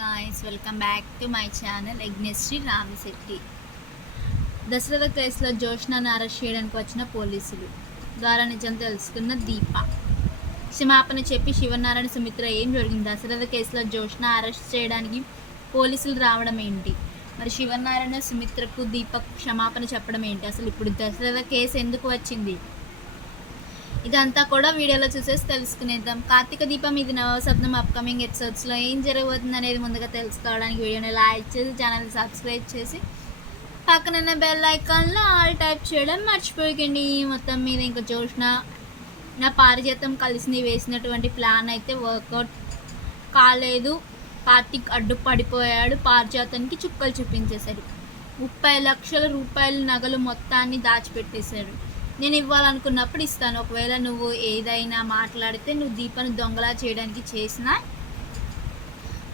Guys welcome back to my channel Yagnasri Ramashetty Dasharatha కేసులో జోష్నాను arrest చేయడానికి వచ్చిన పోలీసులు. ద్వారా నిజం తెలుసుకున్న దీప. క్షమాపణ చెప్పి శివనారాయణ సుమిత్ర ఏం జరిగింది? దశరథ కేసులో జోష్న అరెస్ట్ చేయడానికి పోలీసులు రావడం ఏంటి? మరి శివనారాయణ సుమిత్రకు దీపక్ క్షమాపణ చెప్పడం ఏంటి? అసలు ఇప్పుడు దశరథ కేసు ఎందుకు వచ్చింది? ఇదంతా కూడా వీడియోలో చూసేసి తెలుసుకునేద్దాం. కార్తీక దీపం ఇది నవసప్నం అప్కమింగ్ ఎపిసోడ్స్లో ఏం జరగబోతుంది అనేది ముందుగా తెలుసుకోవడానికి వీడియోని లైక్ చేసి ఛానల్ని సబ్స్క్రైబ్ చేసి పక్కనున్న బెల్ ఐకాన్లో ఆల్ టైప్ చేయడం మర్చిపోకండి. మొత్తం మీద ఇంకా జోష్న నా పారిజాతం కలిసి వేసినటువంటి ప్లాన్ అయితే వర్కౌట్ కాలేదు. కార్తీక్ అడ్డు పడిపోయాడు. పారిజాతానికి చుక్కలు చూపించేశాడు. ముప్పై లక్షల రూపాయల నగలు మొత్తాన్ని దాచిపెట్టేశాడు. నేను ఇవ్వాలనుకున్నప్పుడు ఇస్తాను. ఒకవేళ నువ్వు ఏదైనా మాట్లాడితే నువ్వు దీపను దొంగలా చేయడానికి చేసిన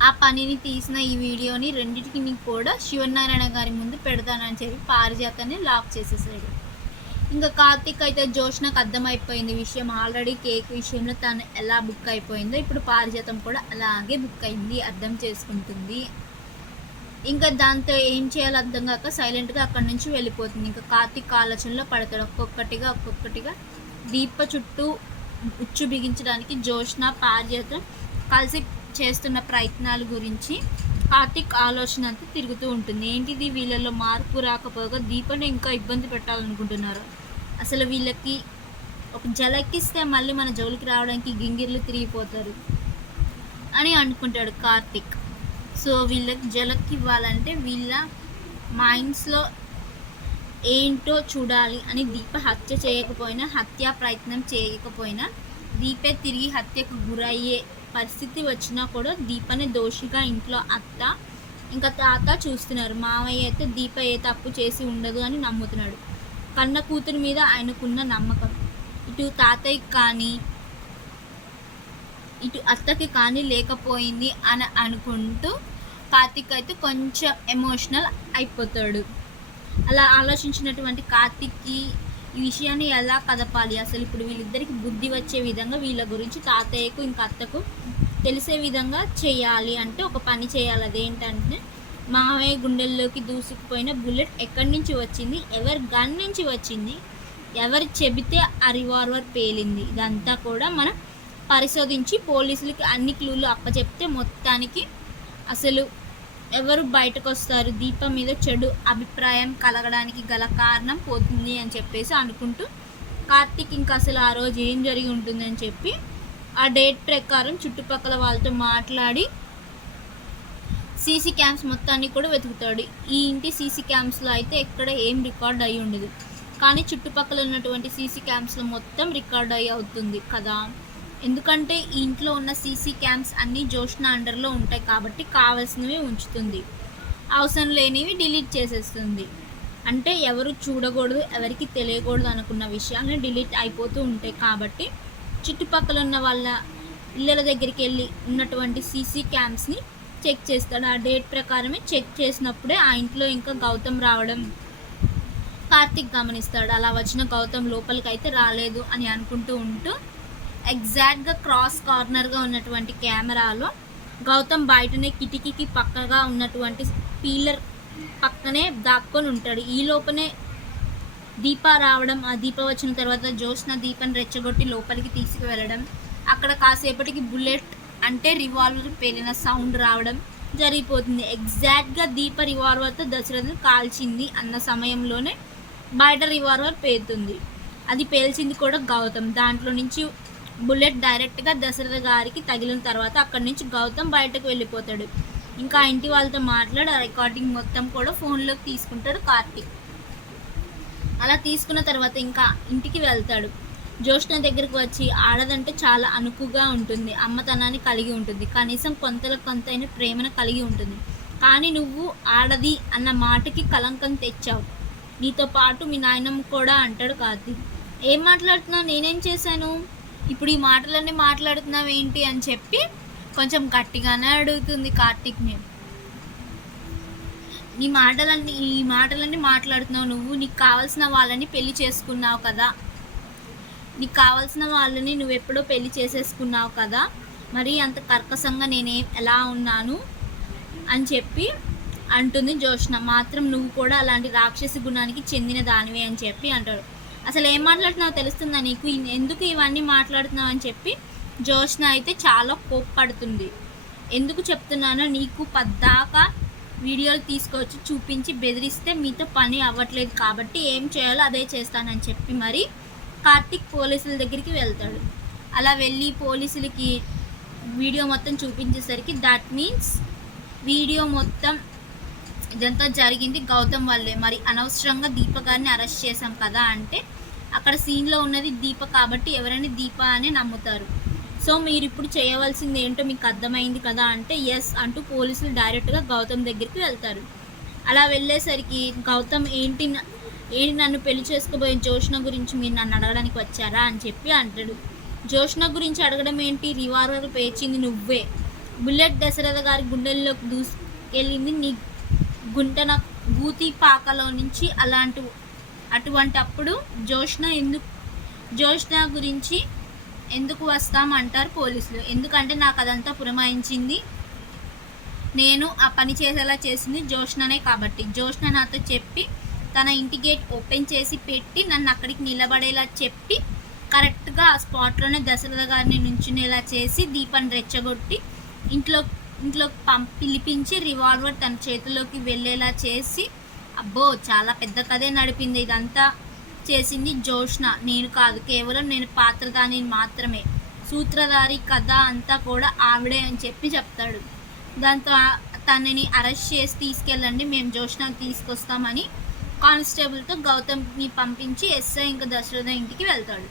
ఆ పనిని తీసిన ఈ వీడియోని రెండింటిని కూడా శివనారాయణ గారి ముందు పెడతానని చెప్పి పారిజాతాన్ని లాక్ చేసేసాడు. ఇంకా కార్తీక్ అయితే జోష్నకు అర్థమైపోయింది విషయం. ఆల్రెడీ కేక్ విషయంలో తను ఎలా బుక్ అయిపోయిందో ఇప్పుడు పారిజాతం కూడా అలాగే బుక్ అయింది అర్థం చేసుకుంటుంది. ఇంకా దాంతో ఏం చేయాలో అర్థం కాక సైలెంట్గా అక్కడి నుంచి వెళ్ళిపోతుంది. ఇంకా కార్తీక్ ఆలోచనలో పడతాడు. ఒక్కొక్కటిగా ఒక్కొక్కటిగా దీప చుట్టూ ఉచ్చు బిగించడానికి జోష్న పారిజాతం కలిసి చేస్తున్న ప్రయత్నాల గురించి కార్తీక్ ఆలోచన అంతా తిరుగుతూ ఉంటుంది. ఏంటిది? వీళ్ళలో మార్పు రాకపోగా దీపని ఇంకా ఇబ్బంది పెట్టాలనుకుంటున్నారు. అసలు వీళ్ళకి ఒక జలెక్కిస్తే మళ్ళీ మన జోలికి రావడానికి గింగిర్లు తిరిగిపోతారు అని అనుకుంటాడు కార్తీక్. సో వీళ్ళకి జలక్ ఇవ్వాలంటే వీళ్ళ మైండ్స్లో ఏంటో చూడాలి అని దీప హత్య చేయకపోయినా హత్యా ప్రయత్నం చేయకపోయినా దీపే తిరిగి హత్యకు గురయ్యే పరిస్థితి వచ్చినా కూడా దీపని దోషిగా ఇంట్లో అత్త ఇంకా తాత చూస్తున్నారు. మావయ్య అయితే దీప ఏ తప్పు చేసి ఉండదు అని నమ్ముతున్నాడు. కన్న కూతురు మీద ఆయనకున్న నమ్మకం. ఇటు తాతయ్యకి కానీ ఇటు అత్తకి కానీ లేకపోయింది అని అనుకుంటూ కార్తిక్ అయితే కొంచెం ఎమోషనల్ అయిపోతాడు. అలా ఆలోచించినటువంటి కార్తీక్కి ఈ విషయాన్ని ఎలా కదపాలి? అసలు ఇప్పుడు వీళ్ళిద్దరికి బుద్ధి వచ్చే విధంగా వీళ్ళ గురించి తాతయ్యకు ఇంకా అత్తకు తెలిసే విధంగా చేయాలి అంటే ఒక పని చేయాలి. అదేంటంటే మావయ్య గుండెల్లోకి దూసుకుపోయిన బుల్లెట్ ఎక్కడి నుంచి వచ్చింది? ఎవరి గన్ నుంచి వచ్చింది? ఎవరు చెబితే ఆ రివాల్వర్ పేలింది? ఇదంతా కూడా మనం పరిశోధించి పోలీసులకి అన్ని క్లూలు అప్పచెప్తే మొత్తానికి అసలు ఎవరు బయటకు వస్తారు దీపం మీద చెడు అభిప్రాయం కలగడానికి గల కారణం పోతుంది అని చెప్పేసి అనుకుంటూ కార్తీక్ ఇంకా అసలు ఆ రోజు ఏం జరిగి ఉంటుందని చెప్పి ఆ డేట్ ప్రకారం చుట్టుపక్కల వాళ్ళతో మాట్లాడి సీసీ క్యామ్స్ మొత్తాన్ని కూడా వెతుకుతాడు. ఈ ఇంటి సీసీ క్యామ్స్లో అయితే ఎక్కడ ఏం రికార్డ్ అయి ఉండదు. కానీ చుట్టుపక్కల ఉన్నటువంటి సీసీ క్యామ్స్లో మొత్తం రికార్డ్ అయ్యి అవుతుంది కదా? ఎందుకంటే ఈ ఇంట్లో ఉన్న సీసీ క్యామ్స్ అన్నీ జోష్న అండర్లో ఉంటాయి కాబట్టి కావాల్సినవి ఉంచుతుంది. అవసరం లేనివి డిలీట్ చేసేస్తుంది. అంటే ఎవరు చూడకూడదు ఎవరికి తెలియకూడదు అనుకున్న విషయాన్ని డిలీట్ అయిపోతూ ఉంటాయి కాబట్టి చుట్టుపక్కల ఉన్న వాళ్ళ ఇళ్ళ దగ్గరికి వెళ్ళి ఉన్నటువంటి సీసీ క్యామ్స్ని చెక్ చేస్తాడు. ఆ డేట్ ప్రకారమే చెక్ చేసినప్పుడే ఆ ఇంట్లో ఇంకా గౌతమ్ రావడం కార్తిక్ గమనిస్తాడు. అలా వచ్చిన గౌతమ్ లోపలికి అయితే రాలేదు అని అనుకుంటూ ఉంటూ ఎగ్జాక్ట్గా క్రాస్ కార్నర్గా ఉన్నటువంటి కెమెరాలో గౌతమ్ బయటనే కిటికీకి పక్కగా ఉన్నటువంటి పీలర్ పక్కనే దాక్కొని ఉంటాడు. ఈ లోపనే దీప రావడం ఆ దీప వచ్చిన తర్వాత జోష్న దీపని రెచ్చగొట్టి లోపలికి తీసుకువెళ్ళడం అక్కడ కాసేపటికి బుల్లెట్ అంటే రివాల్వర్ పేలిన సౌండ్ రావడం జరిగిపోతుంది. ఎగ్జాక్ట్గా దీప రివాల్వర్తో దశరథను కాల్చింది అన్న సమయంలోనే బయట రివాల్వర్ పేలుతుంది. అది పేల్చింది కూడా గౌతమ్. దాంట్లో నుంచి బుల్లెట్ డైరెక్ట్గా దశరథ గారికి తగిలిన తర్వాత అక్కడి నుంచి గౌతమ్ బయటకు వెళ్ళిపోతాడు. ఇంకా ఇంటి వాళ్ళతో మాట్లాడి రికార్డింగ్ మొత్తం కూడా ఫోన్లోకి తీసుకుంటాడు కార్తీక్. అలా తీసుకున్న తర్వాత ఇంకా ఇంటికి వెళ్తాడు. జ్యోష్ణ దగ్గరికి వచ్చి ఆడదంటే చాలా అనుకుగా ఉంటుంది అమ్మతనాన్ని కలిగి ఉంటుంది కనీసం కొంతలో కొంతైన ప్రేమను కలిగి ఉంటుంది. కానీ నువ్వు ఆడది అన్న మాటకి కలంకం తెచ్చావు. నీతో పాటు మీ నాయనమ్మ కూడా అంటాడు కార్తీక్. ఏం మాట్లాడుతున్నావు? నేనేం చేశాను? ఇప్పుడు ఈ మాటలన్నీ మాట్లాడుతున్నావు ఏంటి అని చెప్పి కొంచెం గట్టిగానే అడుగుతుంది కార్తీక్ని నీ మాటలన్నీ ఈ మాటలన్నీ మాట్లాడుతున్నావు నువ్వు నీకు కావాల్సిన వాళ్ళని పెళ్ళి చేసుకున్నావు కదా. నీకు కావాల్సిన వాళ్ళని నువ్వు ఎప్పుడో పెళ్ళి చేసేసుకున్నావు కదా. మరి అంత కర్కసంగా నేనే ఎలా ఉన్నాను అని చెప్పి అంటుంది జోష్ణ మాత్రం నువ్వు కూడా అలాంటి రాక్షసి గుణానికి చెందిన దానివే అని చెప్పి అంటాడు. అసలు ఏం మాట్లాడుతున్నావు తెలుస్తుందా నీకు? ఎందుకు ఇవన్నీ మాట్లాడుతున్నావు అని చెప్పి జోష్న అయితే చాలా కోప్పడుతుంది. ఎందుకు చెప్తున్నానో నీకు పద్దాకా వీడియోలు తీసుకొచ్చి చూపించి బెదిరిస్తే మీతో పని అవ్వట్లేదు కాబట్టి ఏం చేయాలో అదే చేస్తానని చెప్పి మరి కార్తిక్ పోలీసుల దగ్గరికి వెళ్తాడు. అలా వెళ్ళి పోలీసులకి వీడియో మొత్తం చూపించేసరికి దట్ మీన్స్ వీడియో మొత్తం ఇదంతా జరిగింది గౌతమ్ వల్లే. మరి అనవసరంగా దీప గారిని అరెస్ట్ చేశాం కదా అంటే అక్కడ సీన్లో ఉన్నది దీప కాబట్టి ఎవరైనా దీప అని నమ్ముతారు. సో మీరు ఇప్పుడు చేయవలసింది ఏంటో మీకు అర్థమైంది కదా అంటే ఎస్ అంటూ పోలీసులు డైరెక్ట్గా గౌతమ్ దగ్గరికి వెళ్తారు. అలా వెళ్ళేసరికి గౌతమ్ ఏంటి న- ఏంటి నన్ను పెళ్ళి చేసుకోబోయే జోష్ణ గురించి మీరు నన్ను అడగడానికి వచ్చారా అని చెప్పి అంటాడు. జోష్ణ గురించి అడగడం ఏంటి? రివాల్వర్ పేర్చింది నువ్వే. బుల్లెట్ దశరథ గారి గుండెల్లోకి దూసుకెళ్ళింది నీ గుంటన గూతి పాకలో నుంచి అలాంటి అటువంటి అప్పుడు జోష్న ఎందుకు జోష్న గురించి ఎందుకు వస్తామంటారు పోలీసులు. ఎందుకంటే నాకు అదంతా పురమాయించింది నేను ఆ పని చేసేలా చేసింది జోష్ననే కాబట్టి. జోష్న నాతో చెప్పి తన ఇంటి గేట్ ఓపెన్ చేసి పెట్టి నన్ను అక్కడికి నిలబడేలా చెప్పి కరెక్ట్గా ఆ స్పాట్లోనే దశరథ గారిని నుంచునేలా చేసి దీపాన్ని రెచ్చగొట్టి ఇంట్లో ఇంట్లో పంప్ పిలిపించి రివాల్వర్ తన చేతిలోకి వెళ్ళేలా చేసి అబ్బో చాలా పెద్ద కథే నడిపింది ఇదంతా చేసింది జోష్న. నేను కాదు కేవలం నేను పాత్రధాని మాత్రమే. సూత్రధారి కథ అంతా కూడా ఆవిడే అని చెప్పి చెప్తాడు. దాంతో తనని అరెస్ట్ చేసి తీసుకెళ్ళండి మేము జోష్న తీసుకొస్తామని కానిస్టేబుల్తో గౌతమ్ని పంపించి ఎస్ఐ ఇంకా దశరథ ఇంటికి వెళ్తాడు.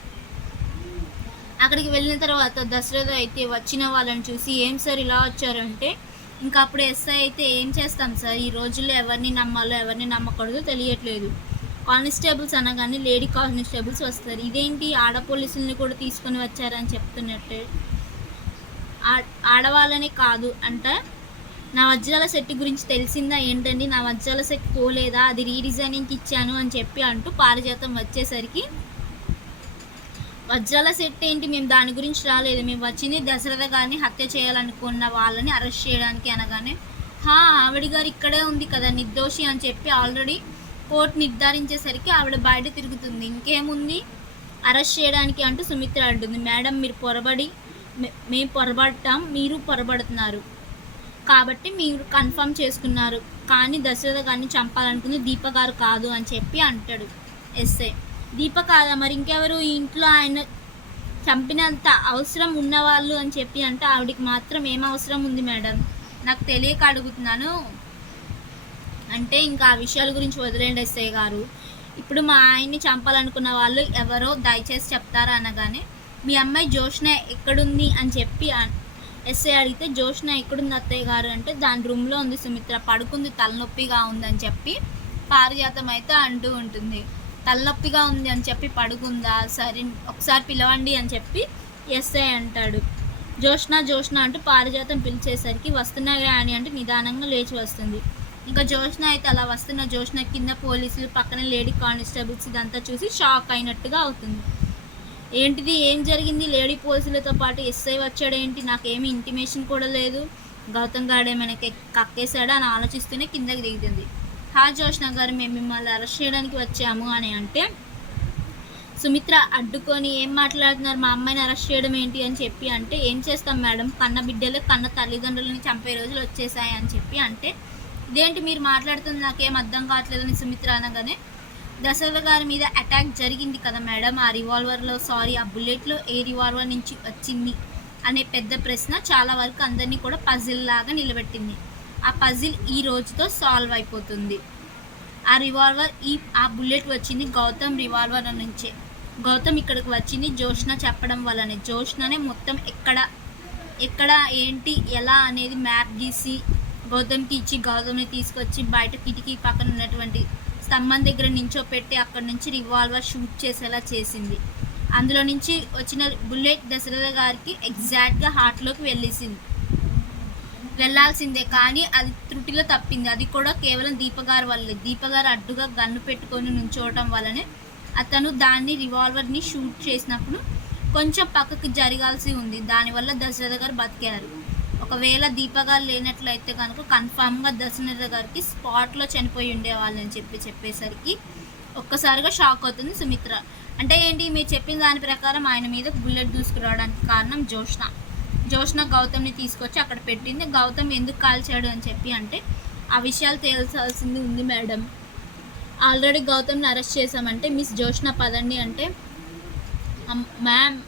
అక్కడికి వెళ్ళిన తర్వాత దశరథ అయితే వచ్చిన వాళ్ళని చూసి ఏం సార్ ఇలా వచ్చారంటే ఇంకా అప్పుడు ఎస్ఐ అయితే ఏం చేస్తాం సార్? ఈ రోజుల్లో ఎవరిని నమ్మాలో ఎవరిని నమ్మకూడదో తెలియట్లేదు. కానిస్టేబుల్స్ అనగానే లేడీ కానిస్టేబుల్స్ వస్తారు. ఇదేంటి ఆడ పోలీసుల్ని కూడా తీసుకొని వచ్చారని చెప్తున్నట్టే. ఆ- ఆడవాళ్ళనే కాదు అంటే. నా వజ్రాల సెట్ గురించి తెలిసిందా ఏంటండి? నా వజ్రాల సెట్ పోలేదా? అది రీడిజైనింగ్కి ఇచ్చాను అని చెప్పి అంటూ పారిజాతం వచ్చేసరికి వజ్రాల సెట్ ఏంటి? మేము దాని గురించి రాలేదు. మేము వచ్చింది దశరథ గారిని హత్య చేయాలనుకున్న వాళ్ళని అరెస్ట్ చేయడానికి అనగానే హా ఆవిడ గారు ఇక్కడే ఉంది కదా నిర్దోషి అని చెప్పి ఆల్రెడీ కోర్టు నిర్ధారించేసరికి ఆవిడ బయట తిరుగుతుంది. ఇంకేముంది? అరెస్ట్ చేయడానికి అంటూ సుమిత్ర అంటుంది. మేడం మీరు పొరబడి మే- మేము పొరబడటం మీరు పొరబడుతున్నారు. కాబట్టి మీరు కన్ఫర్మ్ చేసుకున్నారు. కానీ దశరథ గారిని చంపాలనుకుంది దీప గారు కాదు అని చెప్పి అంటాడు ఎస్ఏ. దీప కాదా? మరి ఇంకెవరు ఈ ఇంట్లో ఆయన చంపినంత అవసరం ఉన్నవాళ్ళు అని చెప్పి అంటే ఆవిడకి మాత్రం ఏం అవసరం ఉంది మేడం? నాకు తెలియక అడుగుతున్నాను. అంటే ఇంకా ఆ విషయాల గురించి వదిలేండి ఎస్ఐ గారు. ఇప్పుడు మా ఆయన్ని చంపాలనుకున్న వాళ్ళు ఎవరో దయచేసి చెప్తారా అనగానే మీ అమ్మాయి జోష్న ఎక్కడుంది? అని చెప్పి ఎస్ఐ అడిగితే జోష్న ఎక్కడుంది అత్తయ్య గారు? అంటే దాని రూమ్లో ఉంది సుమిత్ర పడుకుంది తలనొప్పిగా ఉందని చెప్పి పారిజాతం అయితే అంటూ ఉంటుంది. తలనొప్పిగా ఉంది అని చెప్పి పడుకుందా? సరే ఒకసారి పిలవండి అని చెప్పి ఎస్ఐ అంటాడు. జోష్న జోష్న అంటూ పారిజాతం పిలిచేసరికి వస్తున్నా అని అంటే నిదానంగా లేచి వస్తుంది. ఇంకా జోష్న అయితే అలా వస్తున్న జోష్న కింద పోలీసులు పక్కన లేడీ కానిస్టేబుల్స్ ఇదంతా చూసి షాక్ అయినట్టుగా అవుతుంది. ఏంటిది? ఏం జరిగింది? లేడీ పోలీసులతో పాటు ఎస్ఐ వచ్చాడేంటి నాకేమి ఇంటిమేషన్ కూడా లేదు. గౌతమ్ గారు ఏమైనా కక్కేశాడా అని ఆలోచిస్తూనే కిందకి దిగుతుంది. హా జోష్ణ గారు మేము మిమ్మల్ని అరెస్ట్ చేయడానికి వచ్చాము అని అంటే సుమిత్ర అడ్డుకొని ఏం మాట్లాడుతున్నారు? మా అమ్మాయిని అరెస్ట్ చేయడం ఏంటి అని చెప్పి అంటే ఏం చేస్తాం మేడం? కన్న బిడ్డలు కన్న తల్లిదండ్రులని చంపే రోజులు వచ్చేసాయి అని చెప్పి అంటే ఇదేంటి మీరు మాట్లాడుతుంది నాకేం అర్థం కావట్లేదని సుమిత్ర అనగానే దశరథ గారి మీద అటాక్ జరిగింది కదా మేడం? ఆ రివాల్వర్లో సారీ ఆ బుల్లెట్లో ఏ రివాల్వర్ నుంచి వచ్చింది? అనే పెద్ద ప్రశ్న చాలా వరకు అందరినీ కూడా పజిల్ లాగా నిలబెట్టింది. ఆ పజిల్ ఈ రోజుతో సాల్వ్ అయిపోతుంది. ఆ రివాల్వర్ ఈ ఆ బుల్లెట్ వచ్చింది గౌతమ్ రివాల్వర్ నుంచే. గౌతమ్ ఇక్కడికి వచ్చింది జోష్న చెప్పడం వల్లనే. జోష్ననే మొత్తం ఎక్కడ ఎక్కడ ఏంటి ఎలా అనేది మ్యాప్ గీసి గౌతమ్కి ఇచ్చి గౌతమ్ని తీసుకొచ్చి బయట కిటికీ పక్కన ఉన్నటువంటి స్తంభం దగ్గర నించోపెట్టి అక్కడ నుంచి రివాల్వర్ షూట్ చేసేలా చేసింది. అందులో నుంచి వచ్చిన బుల్లెట్ దశరథ గారికి ఎగ్జాక్ట్గా హార్ట్లోకి వెళ్ళేసింది. వెళ్ళాల్సిందే కానీ అది త్రుటిలో తప్పింది. అది కూడా కేవలం దీపగారు వల్లే. దీపగారు అడ్డుగా గన్ను పెట్టుకొని నుంచోవటం వల్లనే అతను దాన్ని రివాల్వర్ని షూట్ చేసినప్పుడు కొంచెం పక్కకు జరగాల్సి ఉంది. దానివల్ల దశరథ గారు బతికారు. ఒకవేళ దీపగారు లేనట్లయితే కనుక కన్ఫామ్గా దశరథ గారికి స్పాట్లో చనిపోయి ఉండేవాళ్ళని చెప్పి చెప్పేసరికి ఒక్కసారిగా షాక్ అవుతుంది సుమిత్ర. అంటే ఏంటి? మీరు చెప్పిన దాని ప్రకారం ఆయన మీద బుల్లెట్ దూసుకురావడానికి కారణం జోష్న జోష్న గౌతమ్ని తీసుకొచ్చి అక్కడ పెట్టింది. గౌతమ్ ఎందుకు కాల్చాడు అని చెప్పి అంటే ఆ విషయాలు తేల్చాల్సింది ఉంది మేడం. ఆల్రెడీ గౌతమ్ని అరెస్ట్ చేశామంటే మిస్ జోష్న పదండి అంటే మ్యామ్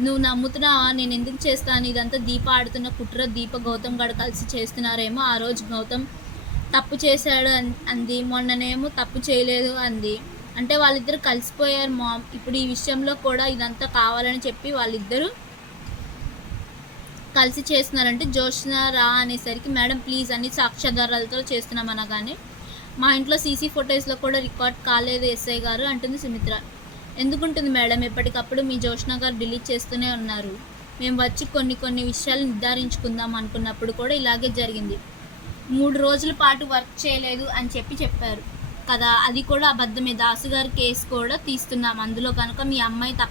నువ్వు నమ్ముతున్నావా? నేను ఎందుకు చేస్తాను? ఇదంతా దీప ఆడుతున్న కుట్ర. దీప గౌతమ్ గడ కలిసి చేస్తున్నారేమో. ఆ రోజు గౌతమ్ తప్పు చేశాడు అన్- అంది. మొన్ననేమో తప్పు చేయలేదు అంది. అంటే వాళ్ళిద్దరు కలిసిపోయారు మామ్. ఇప్పుడు ఈ విషయంలో కూడా ఇదంతా కావాలని చెప్పి వాళ్ళిద్దరూ కలిసి చేస్తున్నారంటే జోష్న రా అనేసరికి మేడం ప్లీజ్ అన్ని సాక్ష్యాధారాలతో చేస్తున్నాం అనగానే మా ఇంట్లో సీసీ ఫొటోస్లో కూడా రికార్డ్ కాలేదు ఎస్ఐ గారు అంటుంది సుమిత్ర. ఎందుకుంటుంది మేడం? ఎప్పటికప్పుడు మీ జోష్న గారు డిలీట్ చేస్తూనే ఉన్నారు. మేము వచ్చి కొన్ని కొన్ని విషయాలు నిర్ధారించుకుందాం అనుకున్నప్పుడు కూడా ఇలాగే జరిగింది. మూడు రోజుల పాటు వర్క్ చేయలేదు అని చెప్పి చెప్పారు కదా అది కూడా అబద్ధమే. దాసు గారి కేసు కూడా తీస్తున్నాం. అందులో కనుక మీ అమ్మాయి తప్ప